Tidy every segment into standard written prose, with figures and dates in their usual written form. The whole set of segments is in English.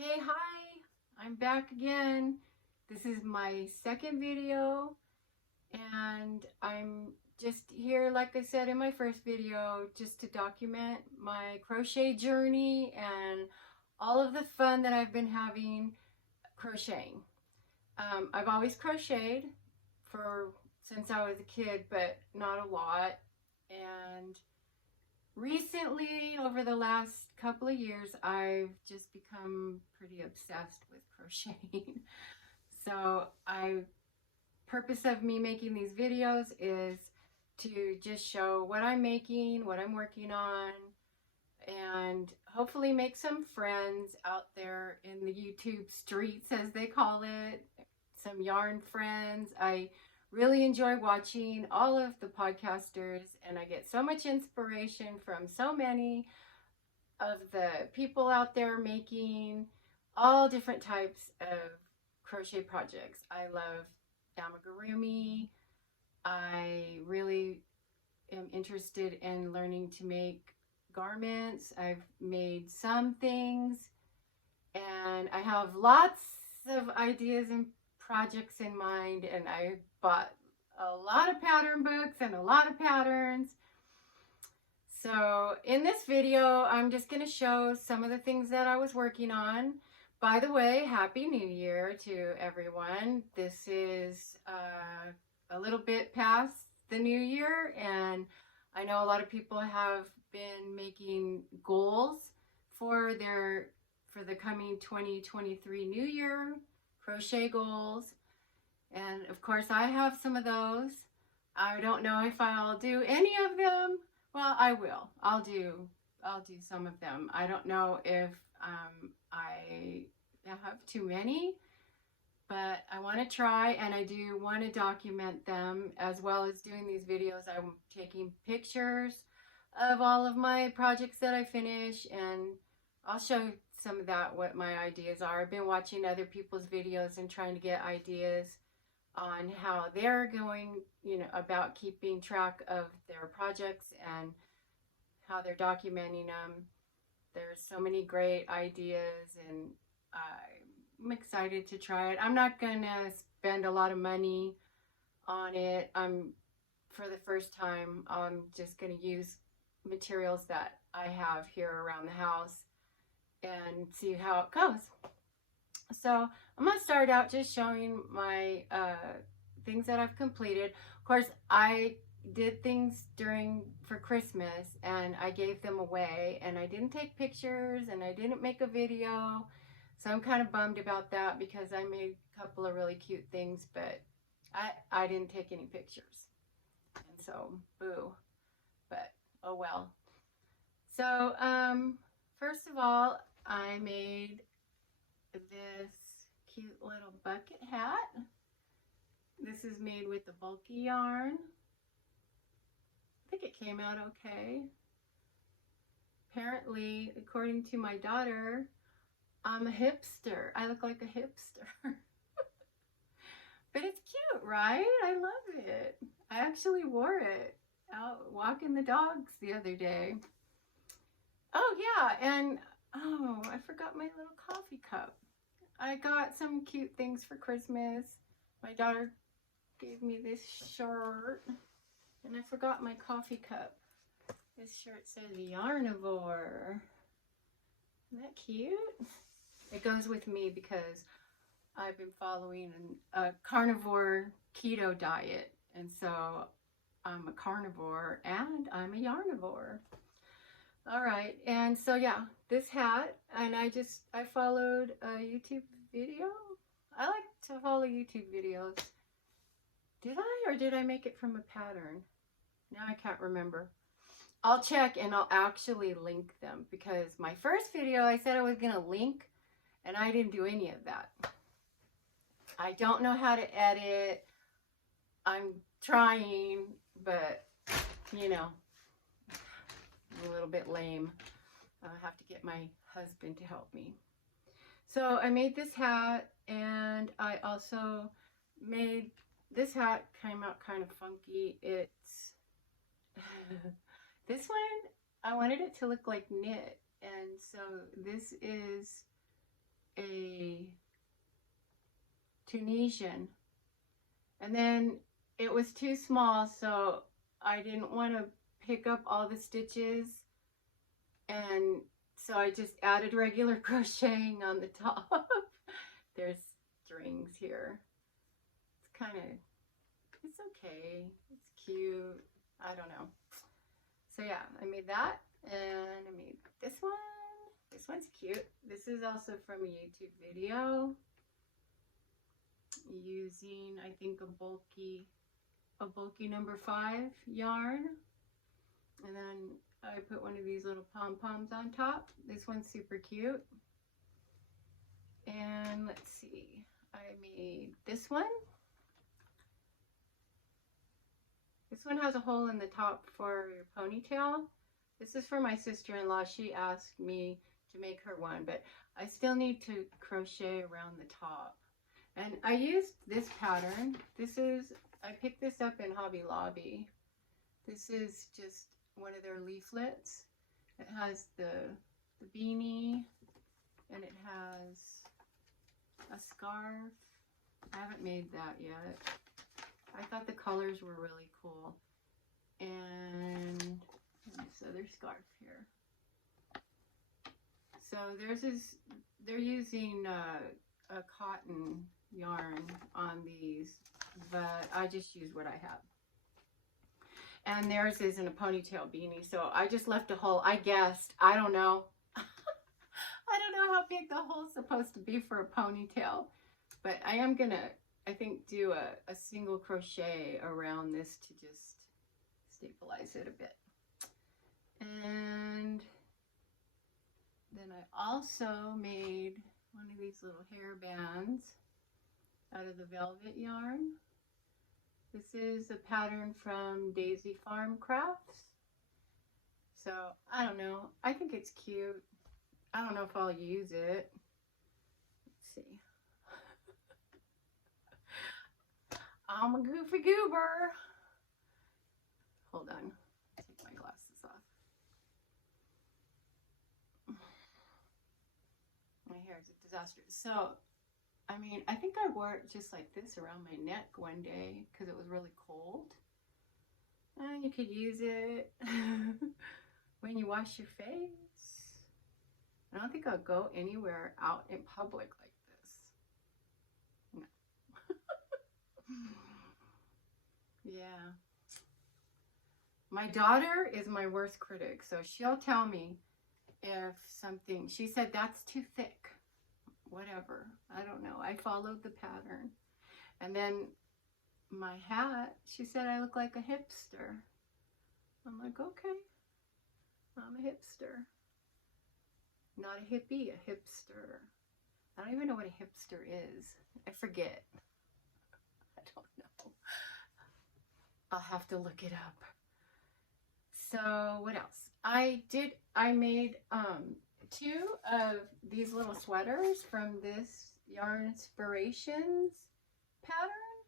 Okay, hi, I'm back again. This is my second video, and I'm just here, like I said in my first video, just to document my crochet journey and all of the fun that I've been having crocheting. I've always crocheted since I was a kid, but not a lot. And recently, over the last couple of years, I've just become pretty obsessed with crocheting. So purpose of me making these videos is to just show what I'm making, what I'm working on, and hopefully make some friends out there in the YouTube streets, as they call it, some yarn friends. I really enjoy watching all of the podcasters, and I get so much inspiration from so many of the people out there making all different types of crochet projects. I love amigurumi. I really am interested in learning to make garments. I've made some things, and I have lots of ideas and projects in mind, and I bought a lot of pattern books and a lot of patterns. So in this video, I'm just going to show some of the things that I was working on. By the way, Happy New Year to everyone. This is a little bit past the new year, and I know a lot of people have been making goals for the coming 2023 new year, crochet goals. And of course, I have some of those. I don't know if I'll do any of them. Well, I will. I'll do some of them. I don't know if I have too many, but I want to try, and I do want to document them as well as doing these videos. I'm taking pictures of all of my projects that I finish, and I'll show some of that, what my ideas are. I've been watching other people's videos and trying to get ideas on how they're going, about keeping track of their projects and how they're documenting them. There's so many great ideas, and I'm excited to try it. I'm not gonna spend a lot of money on it. For the first time, I'm just gonna use materials that I have here around the house and see how it goes. So I'm going to start out just showing my things that I've completed. Of course, I did things for Christmas, and I gave them away, and I didn't take pictures, and I didn't make a video. So I'm kind of bummed about that, because I made a couple of really cute things, but I didn't take any pictures. And so, boo. But, oh well. So, first of all, I made this cute little bucket hat. This is made with the bulky yarn. I think it came out okay. Apparently, according to my daughter, I'm a hipster. I look like a hipster. But it's cute, right? I love it. I actually wore it out walking the dogs the other day. Oh yeah, and oh, I forgot my little coffee cup. I got some cute things for Christmas. My daughter gave me this shirt, and I forgot my coffee cup. This shirt says Yarnivore. Isn't that cute? It goes with me because I've been following a carnivore keto diet, and so I'm a carnivore and I'm a yarnivore. All right, and so yeah, this hat, and I followed a YouTube video. I like to follow YouTube videos. Did I, or did I make it from a pattern? Now I can't remember. I'll check, and I'll actually link them, because my first video I said I was gonna link, and I didn't do any of that. I don't know how to edit. I'm trying, but a little bit lame. I'll have to get my husband to help me. So I made this hat, and I also made this hat. Came out kind of funky. It's this one, I wanted it to look like knit, and so this is a Tunisian, and then it was too small, so I didn't want to pick up all the stitches, and so I just added regular crocheting on the top. There's strings here. It's kind of, it's okay. It's cute. I don't know. So yeah, I made that, and I made this one. This one's cute. This is also from a YouTube video using, I think, a bulky number 5 yarn. And then I put one of these little pom-poms on top. This one's super cute. And let's see, I made this one. This one has a hole in the top for your ponytail. This is for my sister-in-law. She asked me to make her one, but I still need to crochet around the top. And I used this pattern. I picked this up in Hobby Lobby. This is just one of their leaflets. It has the beanie, and it has a scarf. I haven't made that yet. I thought the colors were really cool. And this other scarf here. So they're using a cotton yarn on these, but I just use what I have. And theirs is in a ponytail beanie, so I just left a hole. I guessed. I don't know. I don't know how big the hole's supposed to be for a ponytail, but I am gonna, I think, do a single crochet around this to just stabilize it a bit. And then I also made one of these little hair bands out of the velvet yarn. This is a pattern from Daisy Farm Crafts. So I don't know. I think it's cute. I don't know if I'll use it. Let's see. I'm a goofy goober. Hold on. Take my glasses off. My hair is a disaster. So, I mean, I think I wore it just like this around my neck one day because it was really cold. And you could use it when you wash your face. I don't think I'll go anywhere out in public like this. No. Yeah. My daughter is my worst critic, so she'll tell me if something, she said that's too thick. Whatever. I don't know. I followed the pattern. And then my hat, she said I look like a hipster. I'm like, okay. I'm a hipster. Not a hippie, a hipster. I don't even know what a hipster is. I forget. I don't know. I'll have to look it up. So what else? I made 2 of these little sweaters from this Yarn Inspirations pattern.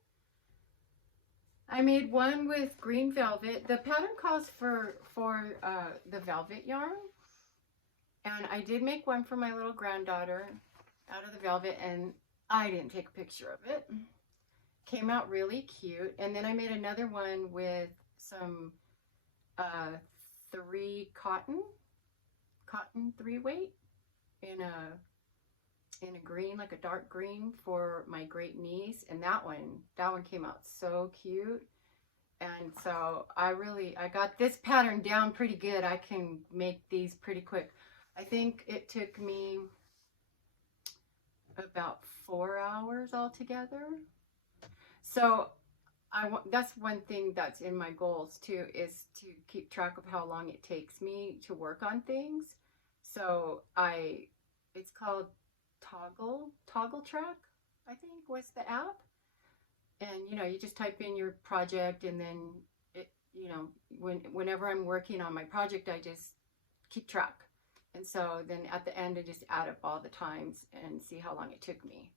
I made one with green velvet. The pattern calls for the velvet yarn. And I did make one for my little granddaughter out of the velvet, and I didn't take a picture of it. Came out really cute. And then I made another one with some 3 cotton 3-weight in a green, like a dark green, for my great niece. And that one came out so cute. And so I got this pattern down pretty good. I can make these pretty quick. I think it took me about 4 hours altogether. So that's one thing that's in my goals too, is to keep track of how long it takes me to work on things. So it's called Toggle Track, I think was the app. And you just type in your project, and then it, whenever I'm working on my project, I just keep track. And so then at the end, I just add up all the times and see how long it took me.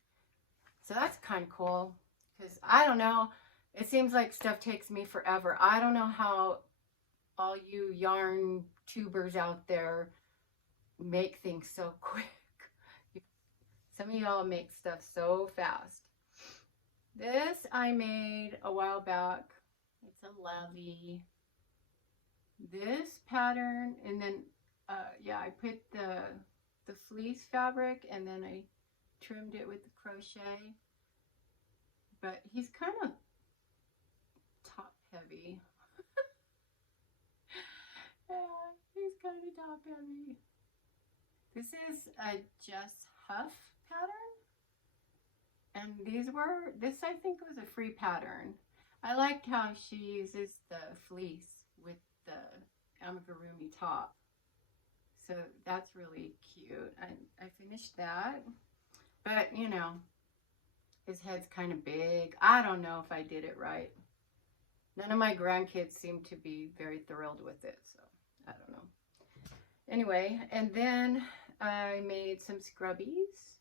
So that's kind of cool, because I don't know, it seems like stuff takes me forever. I don't know how all you yarn tubers out there make things so quick. Some of y'all make stuff so fast. This I made a while back. It's a lovey. This pattern, and then yeah, I put the fleece fabric and then I trimmed it with the crochet. But he's kind of top heavy. Yeah, he's kind of top heavy. This is a Just Huff pattern. And this I think was a free pattern. I liked how she uses the fleece with the amigurumi top. So that's really cute. I finished that. But, you know, his head's kind of big. I don't know if I did it right. None of my grandkids seem to be very thrilled with it, so I don't know. Anyway, and then I made some scrubbies.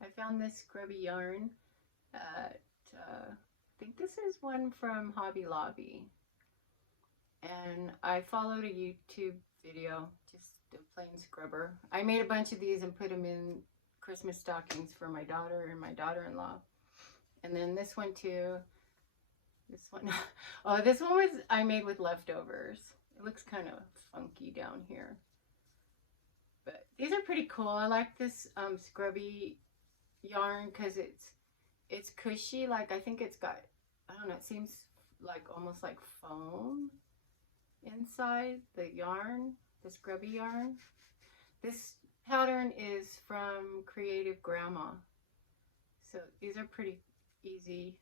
I found this scrubby yarn at, I think this is one from Hobby Lobby. And I followed a YouTube video, just a plain scrubber. I made a bunch of these and put them in Christmas stockings for my daughter and my daughter-in-law. And then this one too. This one, oh, this one was I made with leftovers. It looks kind of funky down here. But these are pretty cool. I like this scrubby yarn because it's cushy. Like, I think it's got, I don't know, it seems like almost like foam inside the yarn, the scrubby yarn. This pattern is from Creative Grandma. So these are pretty easy.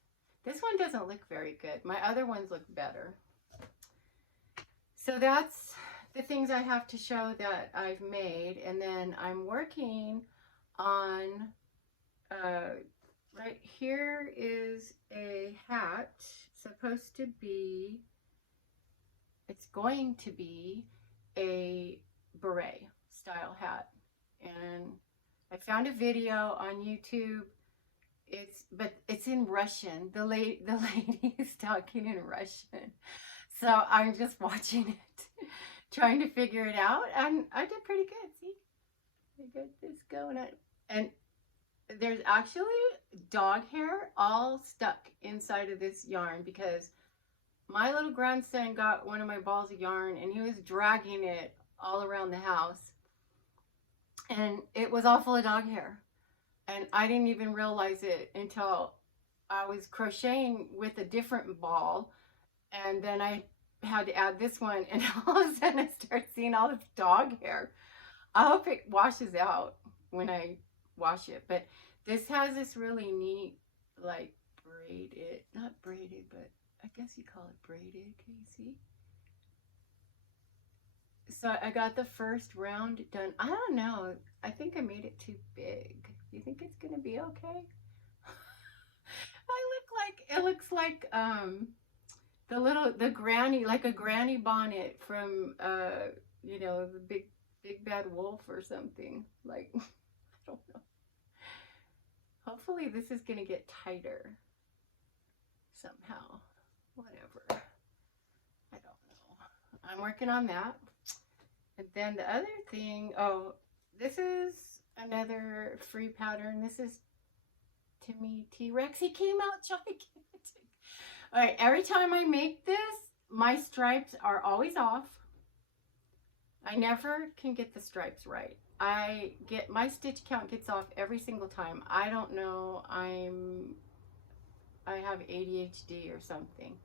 This one doesn't look very good. My other ones look better. So that's the things I have to show that I've made. And then I'm working on, right here is a hat. Supposed to be, it's going to be a beret style hat. And I found a video on YouTube. But it's in Russian. The lady is talking in Russian. So I'm just watching it, trying to figure it out. And I did pretty good. See? I got this going on. And there's actually dog hair all stuck inside of this yarn because my little grandson got one of my balls of yarn and he was dragging it all around the house. And it was all full of dog hair. And I didn't even realize it until I was crocheting with a different ball. And then I had to add this one. And all of a sudden I started seeing all this dog hair. I hope it washes out when I wash it. But this has this really neat, like, braided, not braided, but I guess you call it braided. Can you see? So I got the first round done. I don't know. I think I made it too big. You think it's gonna be okay? It looks like the granny, like a granny bonnet from you know, the big bad wolf or something. Like, I don't know. Hopefully this is gonna get tighter somehow. Whatever. I don't know. I'm working on that. And then the other thing, oh, this is another free pattern. This is Timmy T-Rex. He came out gigantic. All right, every time I make this, my stripes are always off. I never can get the stripes right. My stitch count gets off every single time. I don't know. I have ADHD or something.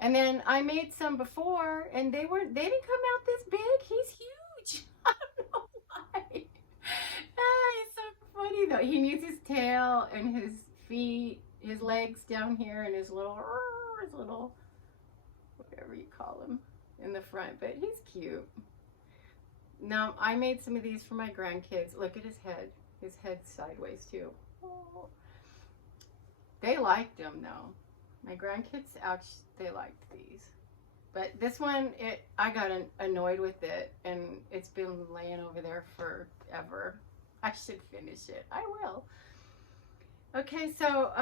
And then I made some before and they didn't come out this big. He's huge. I don't know why. He's so funny though. He needs his tail and his feet, his legs down here, and his little whatever you call him in the front. But he's cute. Now I made some of these for my grandkids. Look at his head. His head's sideways too. Oh. They liked them though. My grandkids actually, they liked these. But this one, I got annoyed with it, and it's been laying over there forever. I should finish it. I will. Okay, so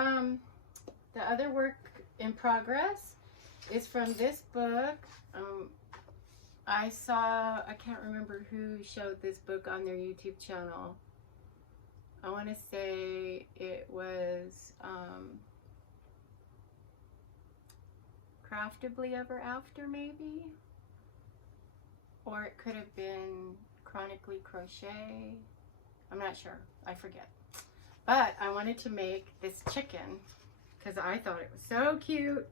the other work in progress is from this book. I can't remember who showed this book on their YouTube channel. I want to say it was Craftably Ever After, maybe, or it could have been Chronically Crochet. I'm not sure, I forget. But I wanted to make this chicken because I thought it was so cute.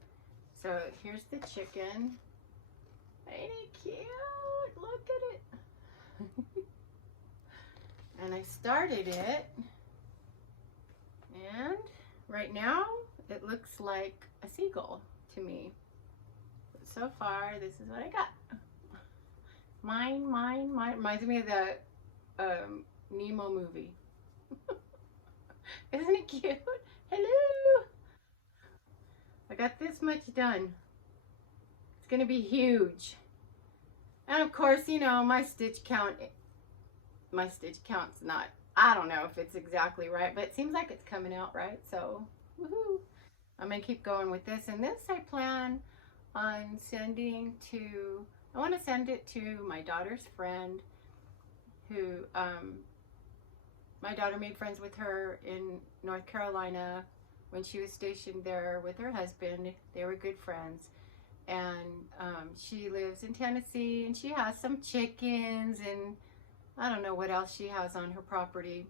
So here's the chicken. Ain't it cute? Look at it. And I started it, and right now it looks like a seagull to me. But so far, this is what I got. Mine, mine, mine. Reminds me of the Nemo movie. Isn't it cute? Hello! I got this much done. It's gonna be huge. And of course, you know, my stitch count's not, I don't know if it's exactly right, but it seems like it's coming out right. So, woohoo. I'm gonna keep going with this. And this I plan on sending to, I want to send it to my daughter's friend who, my daughter made friends with her in North Carolina when she was stationed there with her husband. They were good friends. And she lives in Tennessee, and she has some chickens, and I don't know what else she has on her property.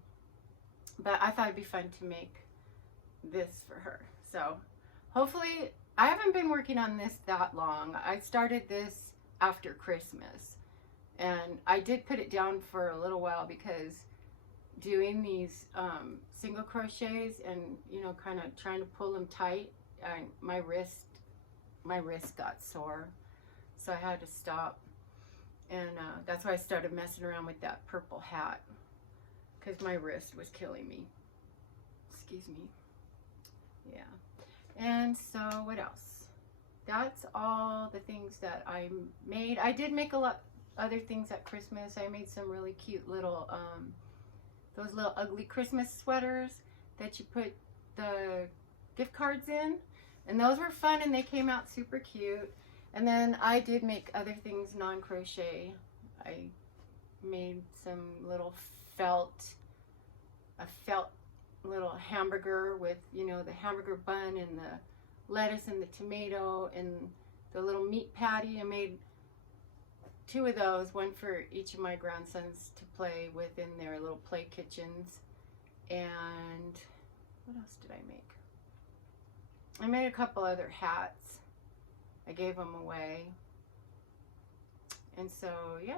But I thought it'd be fun to make this for her. So hopefully, I haven't been working on this that long. I started this after Christmas. And I did put it down for a little while because doing these single crochets and, you know, kind of trying to pull them tight, my wrist got sore, so I had to stop. And that's why I started messing around with that purple hat, because my wrist was killing me. Excuse me. Yeah. And so what else? That's all the things that I made. I did make a lot other things at Christmas. I made some really cute little those little ugly Christmas sweaters that you put the gift cards in, and those were fun, and they came out super cute. And then I did make other things non-crochet. I made some little a felt little hamburger with, you know, the hamburger bun and the lettuce and the tomato and the little meat patty. I made 2 of those, one for each of my grandsons to play with in their little play kitchens. And what else did I make? I made a couple other hats. I gave them away. And so, yeah,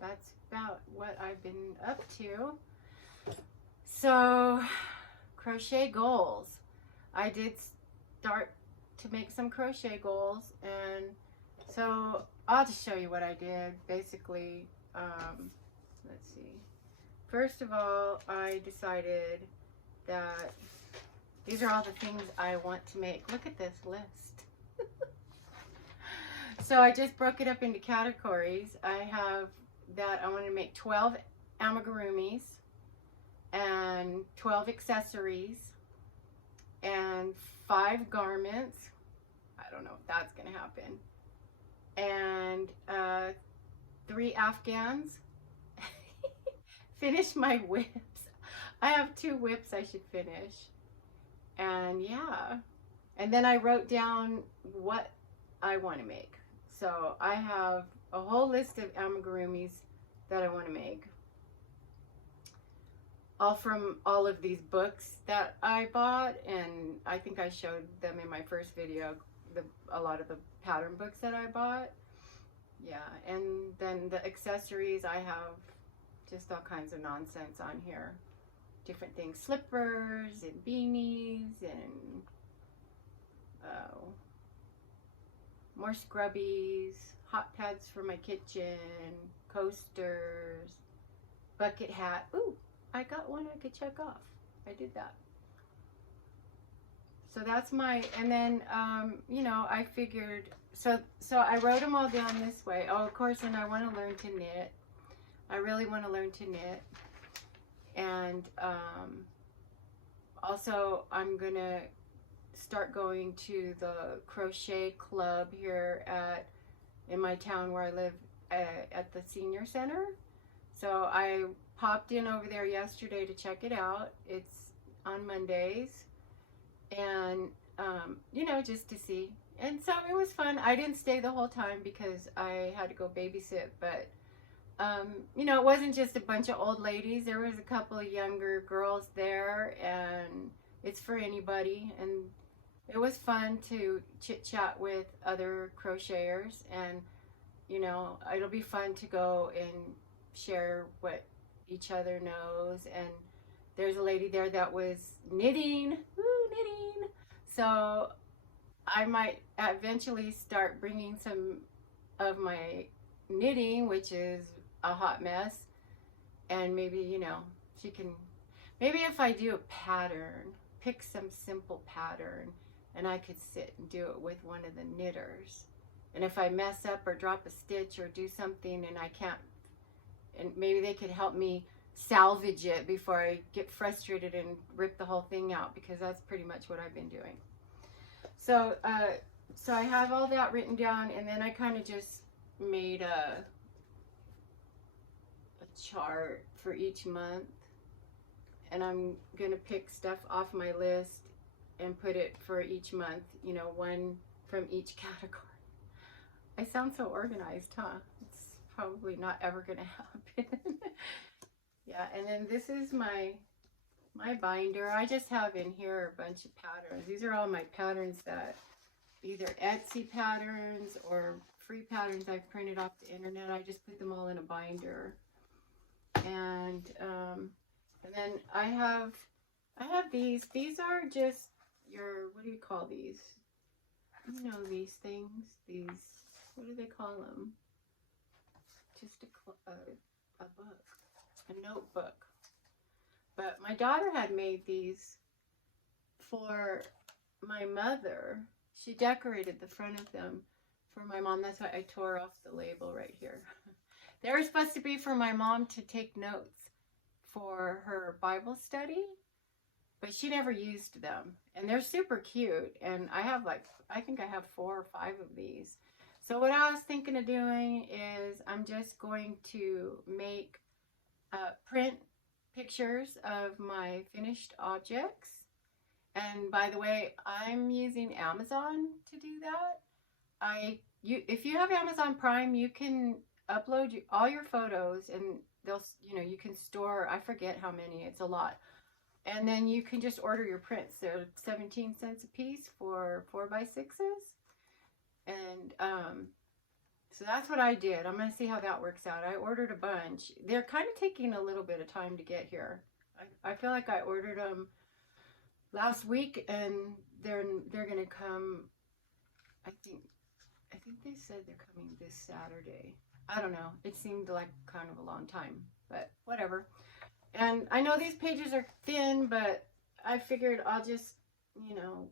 that's about what I've been up to. So, crochet goals. I did start to make some crochet goals, and so I'll just show you what I did. Basically, let's see. First of all, I decided that these are all the things I want to make. Look at this list. So I just broke it up into categories. I have that I want to make 12 amigurumis and 12 accessories and 5 garments. I don't know if that's going to happen. And 3 Afghans. Finish my WIPS. I have 2 WIPS I should finish. And yeah. And then I wrote down what I want to make. So I have a whole list of amigurumis that I want to make. All from all of these books that I bought, and I think I showed them in my first video, a lot of the pattern books that I bought. Yeah, and then the accessories, I have just all kinds of nonsense on here. Different things, slippers and beanies and more scrubbies, hot pads for my kitchen, coasters, bucket hat. Ooh, I got one I could check off. I did that. So that's my, and then, you know, I figured, so I wrote them all down this way. Oh, of course, and I want to learn to knit. I really want to learn to knit. And also, I'm going to start going to the crochet club here in my town where I live at the senior center. So I popped in over there yesterday to check it out. It's on Mondays, and you know, just to see. And so it was fun. I didn't stay the whole time because I had to go babysit, but you know, it wasn't just a bunch of old ladies. There was a couple of younger girls there, and it's for anybody. And it was fun to chit chat with other crocheters, and you know, it'll be fun to go and share what each other knows. And there's a lady there that was knitting, woo, knitting. So I might eventually start bringing some of my knitting, which is a hot mess, and maybe, you know, she can, maybe if I do a pattern, pick some simple pattern, and I could sit and do it with one of the knitters. And if I mess up or drop a stitch or do something and I can't, and maybe they could help me salvage it before I get frustrated and rip the whole thing out, because that's pretty much what I've been doing. So so I have all that written down, and then I kind of just made a chart for each month, and I'm gonna pick stuff off my list and put it for each month, you know, one from each category. I sound so organized, huh? It's probably not ever gonna happen. Yeah, and then this is my binder. I just have in here a bunch of patterns. These are all my patterns, that either Etsy patterns or free patterns I've printed off the internet. I just put them all in a binder. And then I have these. These are just your, what do you call these? You know, these things. These, what do they call them? Just a book, a notebook. But my daughter had made these for my mother. She decorated the front of them for my mom. That's why I tore off the label right here. They were supposed to be for my mom to take notes for her Bible study, but she never used them. And they're super cute. And I have like, I think I have 4 or 5 of these. So what I was thinking of doing is I'm just going to make print pictures of my finished objects. And by the way, I'm using Amazon to do that. If you have Amazon Prime, you can upload all your photos, and they'll, you know, you can store, I forget how many, it's a lot. And then you can just order your prints. They're 17 cents a piece for 4x6s. And so that's what I did. I'm going to see how that works out. I ordered a bunch. They're kind of taking a little bit of time to get here. I feel like I ordered them last week, and they're going to come, I think they said they're coming this Saturday. I don't know. It seemed like kind of a long time, but whatever. And I know these pages are thin, but I figured I'll just, you know,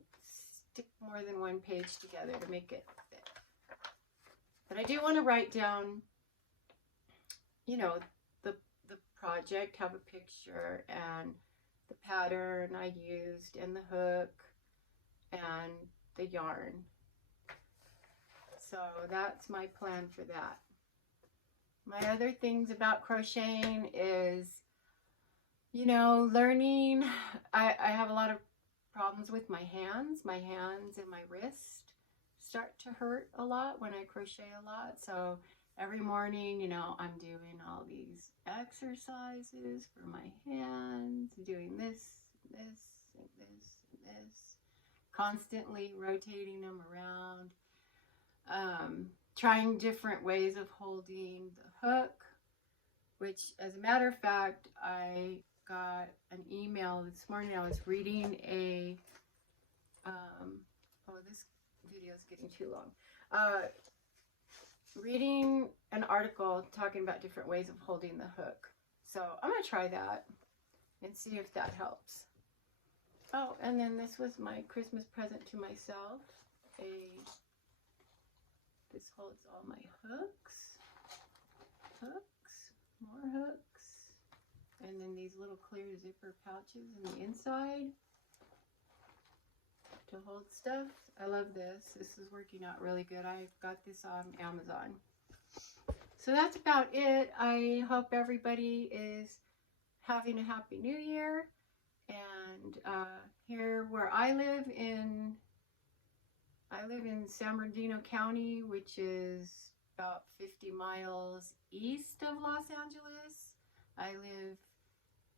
stick more than one page together to make it fit. But I do want to write down, you know, the project, have a picture, and the pattern I used, and the hook, and the yarn. So that's my plan for that. My other things about crocheting is, you know, learning. I have a lot of problems with my hands. My hands and my wrist start to hurt a lot when I crochet a lot. So every morning, you know, I'm doing all these exercises for my hands, doing this, this, and this, and this, constantly rotating them around, trying different ways of holding the hook, which, as a matter of fact, I got an email this morning. I was reading a, oh, this video is getting too long. Reading an article talking about different ways of holding the hook. So I'm going to try that and see if that helps. Oh, and then this was my Christmas present to myself. This holds all my hooks, more hooks, and then these little clear zipper pouches in the inside to hold stuff. I love this. This is working out really good. I got this on Amazon. So that's about it. I hope everybody is having a happy new year. And here where I live in San Bernardino County, which is about 50 miles east of Los Angeles. I live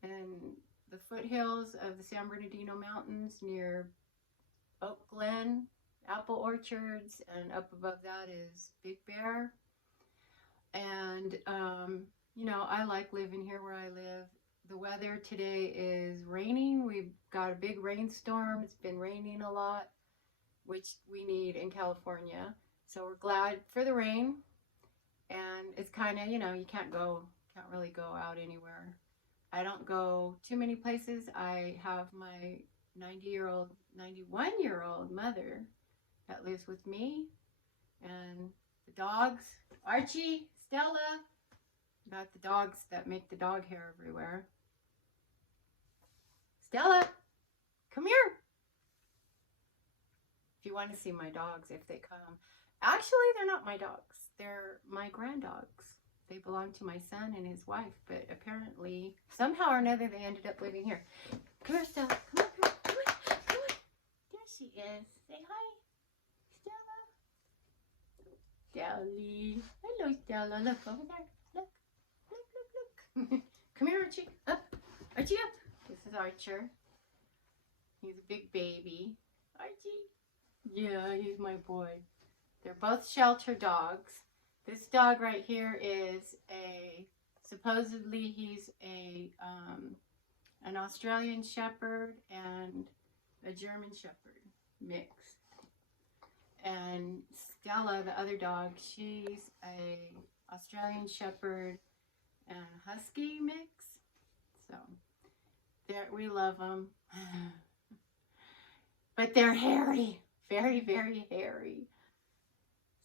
in the foothills of the San Bernardino Mountains near Oak Glen, apple orchards, and up above that is Big Bear. And, you know, I like living here where I live. The weather today is raining. We've got a big rainstorm. It's been raining a lot, which we need in California. So we're glad for the rain. And it's kind of, you know, you can't really go out anywhere. I don't go too many places. I have my 91-year-old mother that lives with me, and the dogs, Archie, Stella. Got the dogs that make the dog hair everywhere. Stella, come here. If you want to see my dogs, if they come. Actually, they're not my dogs. They're my Grandogs. They belong to my son and his wife, but apparently, somehow or another, they ended up living here. Come here, Stella. Come on, come on, come on, come on. There she is. Say hi, Stella. Stelly. Hello, Stella. Look over there. Look, look, look, look. Come here, Archie. Up. Archie, up. This is Archer. He's a big baby. Archie. Yeah, he's my boy. They're both shelter dogs. This dog right here is supposedly he's an Australian Shepherd and a German Shepherd mix. And Stella, the other dog, she's a Australian Shepherd and Husky mix. So we love them. But they're hairy. Very, very hairy.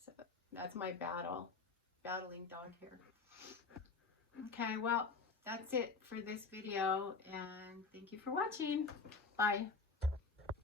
So that's my battling dog hair. Okay, well, that's it for this video, and thank you for watching. Bye.